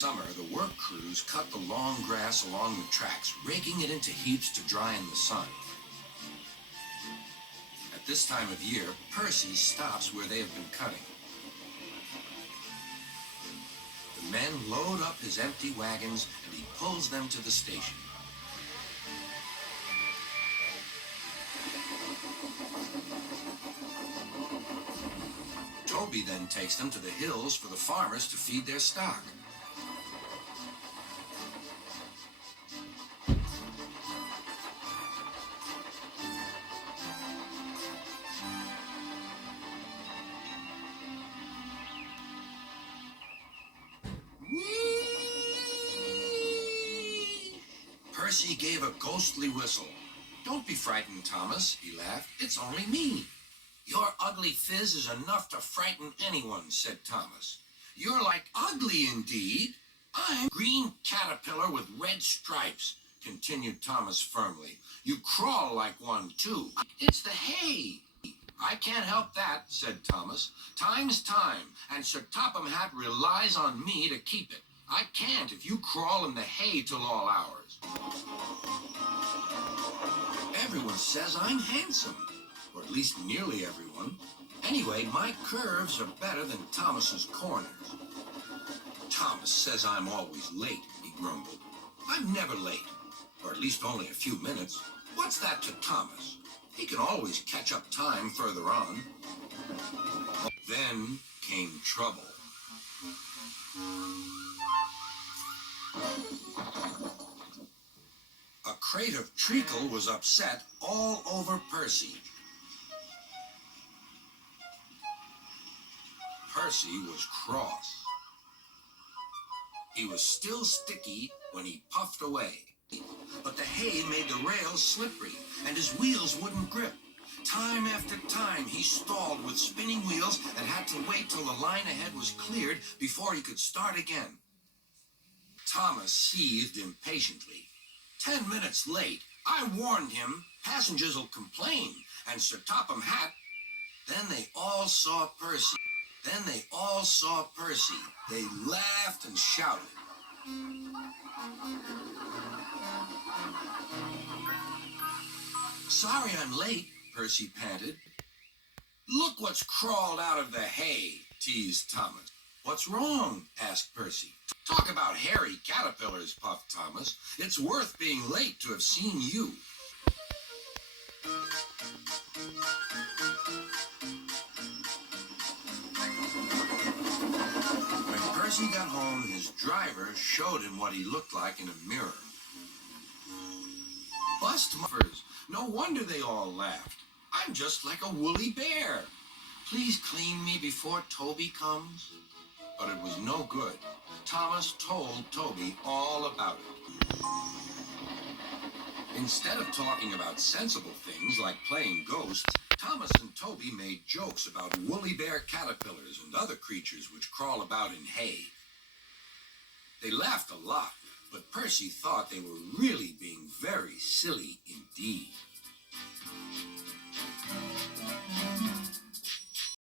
Summer, the work crews cut the long grass along the tracks, raking it into heaps to dry in the sun. At this time of year, Percy stops where they have been cutting. The men load up his empty wagons and he pulls them to the station. Toby then takes them to the hills for the farmers to feed their stock. Percy gave a ghostly whistle. "Don't be frightened, Thomas," he laughed. "It's only me." "Your ugly phiz is enough to frighten anyone," said Thomas. "You're like ugly indeed." "I'm green caterpillar with red stripes," continued Thomas firmly. "You crawl like one, too." "It's the hay." "I can't help that," said Thomas. "Time's time, and Sir Topham Hatt relies on me to keep it. I can't if you crawl in the hay till all hours. Everyone says I'm handsome, or at least nearly everyone. Anyway, my curves are better than Thomas's corners." "Thomas says I'm always late," he grumbled. "I'm never late, or at least only a few minutes. What's that to Thomas? He can always catch up time further on." Then came trouble. A crate of treacle was upset all over Percy. Percy was cross. He was still sticky when he puffed away. But the hay made the rails slippery, and his wheels wouldn't grip. Time after time, he stalled with spinning wheels and had to wait till the line ahead was cleared before he could start again. Thomas seethed impatiently. 10 minutes late. I warned him. Passengers will complain. And Sir Topham Hatt. Then they all saw Percy. They laughed and shouted. "Sorry I'm late," Percy panted. "Look what's crawled out of the hay," teased Thomas. "What's wrong?" asked Percy. "Talk about hairy caterpillars," puffed Thomas. "It's worth being late to have seen you." When Percy got home, his driver showed him what he looked like in a mirror. "Bust muffers. No wonder they all laughed. I'm just like a woolly bear. Please clean me before Toby comes." But it was no good. Thomas told Toby all about it. Instead of talking about sensible things like playing ghosts, Thomas and Toby made jokes about woolly bear caterpillars and other creatures which crawl about in hay. They laughed a lot, but Percy thought they were really being very silly indeed.